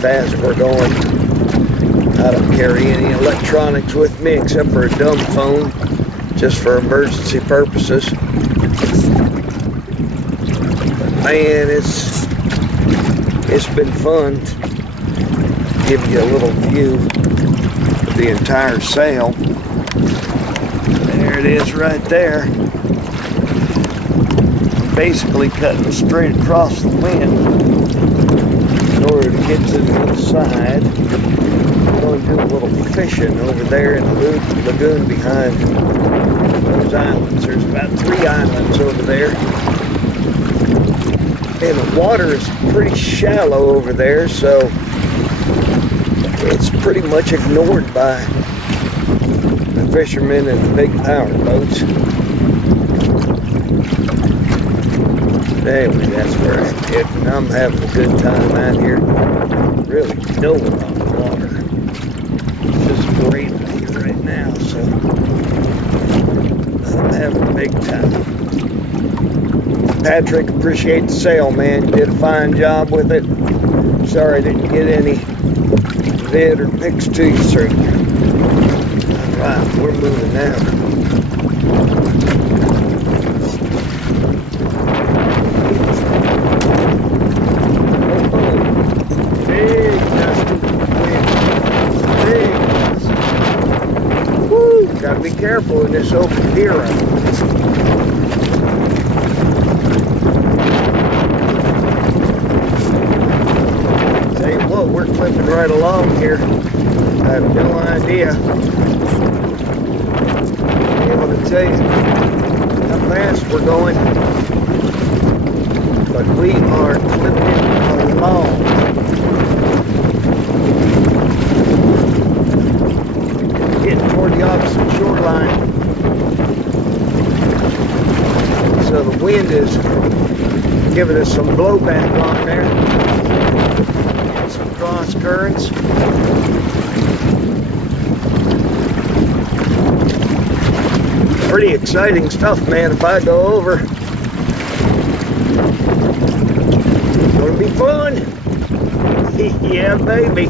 fast we're going. I don't carry any electronics with me except for a dumb phone, just for emergency purposes. But man, it's been fun. Give you a little view of the entire sail. There it is right there. Basically cutting straight across the wind in order to get to the other side. We're going to do a little fishing over there in the lagoon behind those islands. There's about 3 islands over there. And the water is pretty shallow over there, so it's pretty much ignored by the fishermen and the big power boats. Anyway, that's where I'm heading. I'm having a good time out here. Really nowhere on the water. It's just great out here right now, so I'm having a big time. Patrick, appreciate the sail, man. You did a fine job with it. Sorry I didn't get any vid or pics to you, sir. Alright, we're moving now. Big gusty wind. Big gusty. Woo! Gotta be careful in this open pier. We're clipping right along here. I have no idea. I'll be able to tell you how fast we're going, but we are clipping along. Getting toward the opposite shoreline. So the wind is giving us some blowback on there. Cross currents. Pretty exciting stuff, man. If I go over, it's gonna be fun. Yeah, baby.